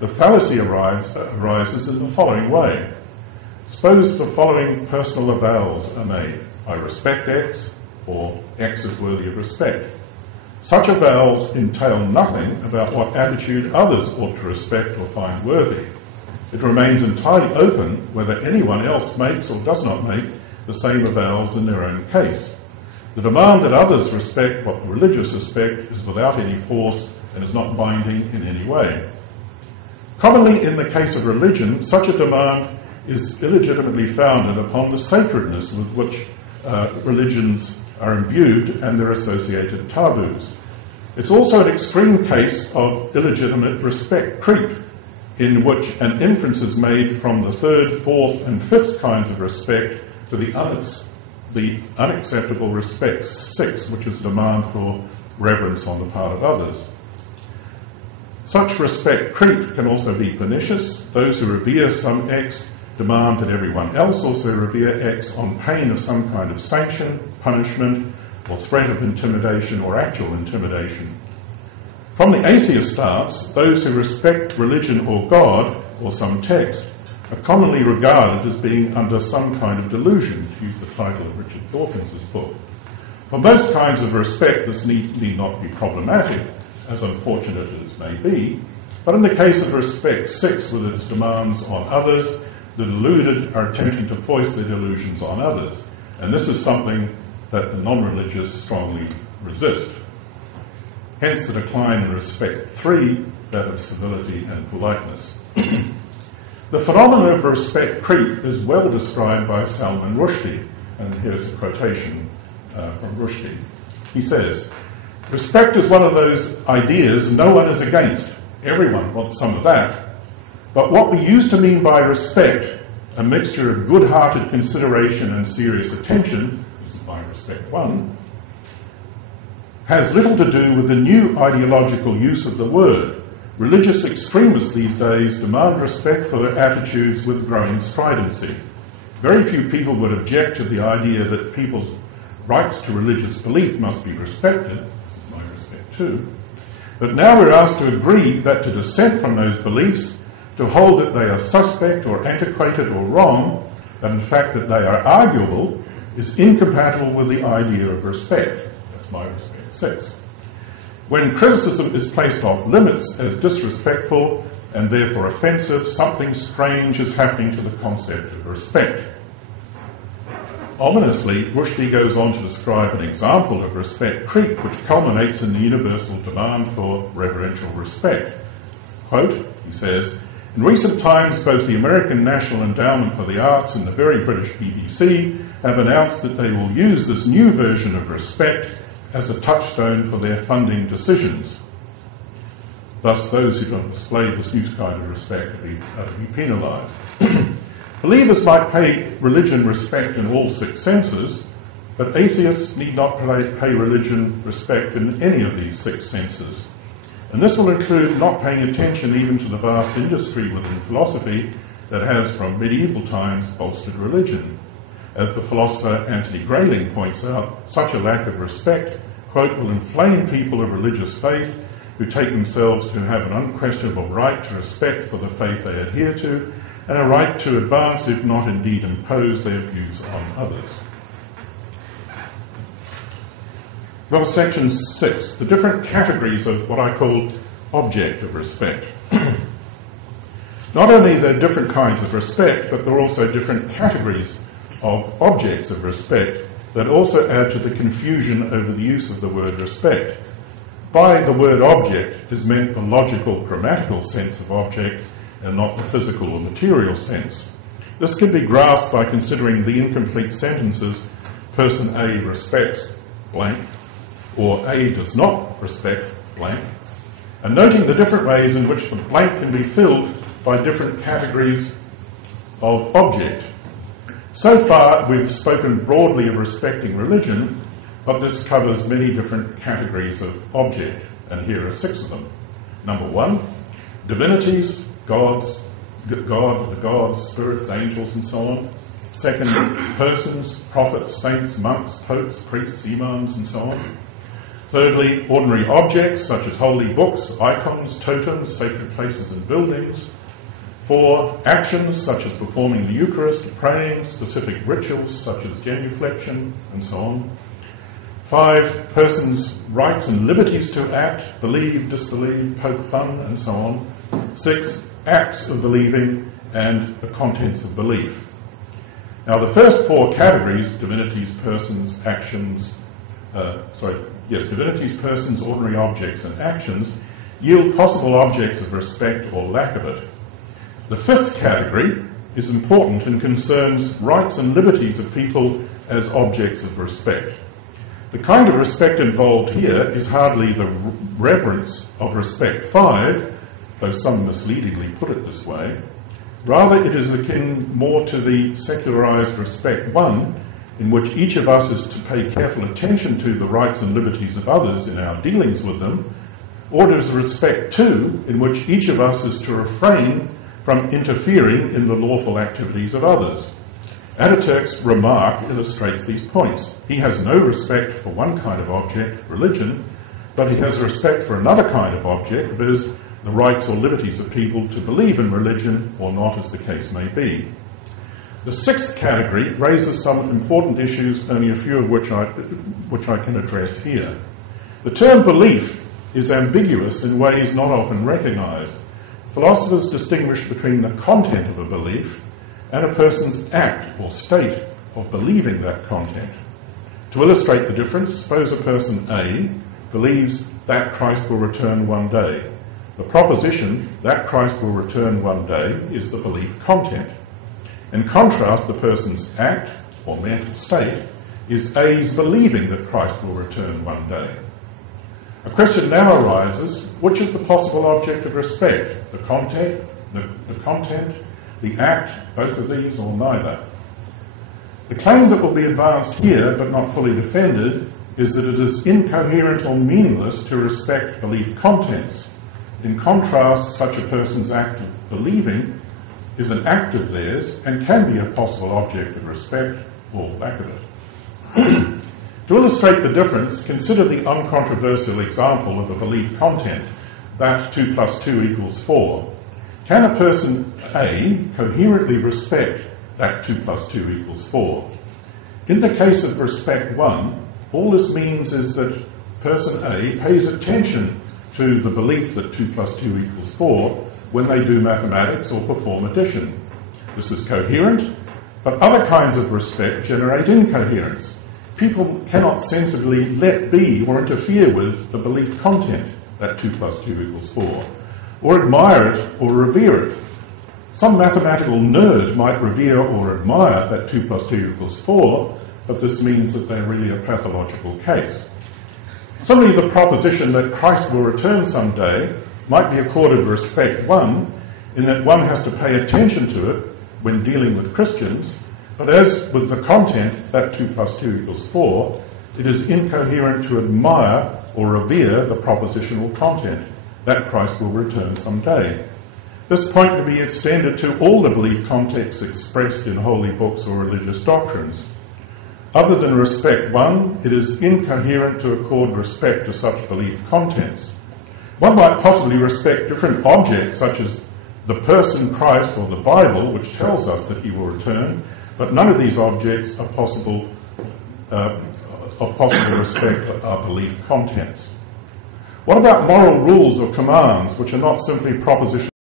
The fallacy arises in the following way. Suppose the following personal avowals are made. I respect X, or X is worthy of respect. Such avowals entail nothing about what attitude others ought to respect or find worthy. It remains entirely open whether anyone else makes or does not make the same avowals in their own case. The demand that others respect what the religious respect is without any force and is not binding in any way. Commonly in the case of religion, such a demand is illegitimately founded upon the sacredness with which religions are imbued and their associated taboos. It's also an extreme case of illegitimate respect creep, in which an inference is made from the third, fourth, and fifth kinds of respect to the unacceptable respect 6, which is demand for reverence on the part of others. Such respect creep can also be pernicious. Those who revere some X demand that everyone else also revere X on pain of some kind of sanction, punishment, or threat of intimidation or actual intimidation. From the atheist stance, those who respect religion or God or some text are commonly regarded as being under some kind of delusion, to use the title of Richard Dawkins' book. For most kinds of respect, this need not be problematic, as unfortunate as it may be, but in the case of respect 6 with its demands on others, the deluded are attempting to foist their delusions on others, and this is something that the non-religious strongly resist. Hence the decline in respect 3, that of civility and politeness. The phenomenon of respect creep is well described by Salman Rushdie, and here's a quotation from Rushdie. He says, "Respect is one of those ideas no one is against. Everyone wants some of that. But what we used to mean by respect, a mixture of good-hearted consideration and serious attention," this is my respect 1, "has little to do with the new ideological use of the word. Religious extremists these days demand respect for their attitudes with growing stridency. Very few people would object to the idea that people's rights to religious belief must be respected. This is my respect too. But now we're asked to agree that to dissent from those beliefs, to hold that they are suspect or antiquated or wrong, that in fact that they are arguable, is incompatible with the idea of respect." That's my respect 6. "When criticism is placed off limits as disrespectful and therefore offensive, something strange is happening to the concept of respect." Ominously, Rushdie goes on to describe an example of respect creep which culminates in the universal demand for reverential respect. Quote, he says, "In recent times, both the American National Endowment for the Arts and the very British BBC have announced that they will use this new version of respect as a touchstone for their funding decisions. Thus, those who don't display this new kind of respect are to be penalised. Believers might pay religion respect in all 6 senses, but atheists need not pay religion respect in any of these 6 senses. And this will include not paying attention even to the vast industry within philosophy that has, from medieval times, bolstered religion. As the philosopher Anthony Grayling points out, such a lack of respect, quote, will inflame people of religious faith who take themselves to have an unquestionable right to respect for the faith they adhere to, and a right to advance, if not indeed impose, their views on others." Well, section 6, the different categories of what I call object of respect. Not only are there different kinds of respect, but there are also different categories of objects of respect that also add to the confusion over the use of the word respect. By the word object is meant the logical, grammatical sense of object and not the physical or material sense. This can be grasped by considering the incomplete sentences, person A respects blank, or A does not respect blank, and noting the different ways in which the blank can be filled by different categories of object. So far, we've spoken broadly of respecting religion, but this covers many different categories of object, and here are 6 of them. Number 1, divinities, gods, the gods, spirits, angels, and so on. Second, persons, prophets, saints, monks, popes, priests, imams, and so on. Thirdly, ordinary objects such as holy books, icons, totems, sacred places and buildings. 4, actions such as performing the Eucharist, praying, specific rituals such as genuflection, and so on. 5, persons' rights and liberties to act, believe, disbelieve, poke fun, and so on. 6, acts of believing and the contents of belief. Now, the first 4 categories, divinities, persons, actions, divinities, persons, ordinary objects, and actions, yield possible objects of respect or lack of it. The 5th category is important and concerns rights and liberties of people as objects of respect. The kind of respect involved here is hardly the reverence of respect 5, though some misleadingly put it this way. Rather, it is akin more to the secularized respect 1, in which each of us is to pay careful attention to the rights and liberties of others in our dealings with them, or to respect 2, in which each of us is to refrain from interfering in the lawful activities of others. Ataturk's remark illustrates these points. He has no respect for one kind of object, religion, but he has respect for another kind of object, viz., the rights or liberties of people to believe in religion or not, as the case may be. The 6th category raises some important issues, only a few of which I can address here. The term belief is ambiguous in ways not often recognised. Philosophers distinguish between the content of a belief and a person's act or state of believing that content. To illustrate the difference, suppose a person A believes that Christ will return one day. The proposition that Christ will return one day is the belief content. In contrast, the person's act or mental state is A's believing that Christ will return one day. A question now arises, which is the possible object of respect? The content, the act, both of these, or neither? The claim that will be advanced here, but not fully defended, is that it is incoherent or meaningless to respect belief contents. In contrast, such a person's act of believing is an act of theirs and can be a possible object of respect or lack of it. To illustrate the difference, consider the uncontroversial example of a belief content, that 2 + 2 = 4. Can a person A coherently respect that 2 + 2 = 4? In the case of respect 1, all this means is that person A pays attention to the belief that 2 + 2 = 4 when they do mathematics or perform addition. This is coherent, but other kinds of respect generate incoherence. People cannot sensibly let be or interfere with the belief content, that 2 + 2 = 4, or admire it or revere it. Some mathematical nerd might revere or admire that 2 + 2 = 4, but this means that they're really a pathological case. Similarly, the proposition that Christ will return someday might be accorded respect 1, in that one has to pay attention to it when dealing with Christians, but as with the content, that 2 + 2 = 4, it is incoherent to admire or revere the propositional content, that Christ will return someday. This point can be extended to all the belief contexts expressed in holy books or religious doctrines. Other than respect 1, it is incoherent to accord respect to such belief contents. One might possibly respect different objects, such as the person Christ or the Bible, which tells us that he will return, but none of these objects are of possible respect are belief contents. What about moral rules or commands, which are not simply propositions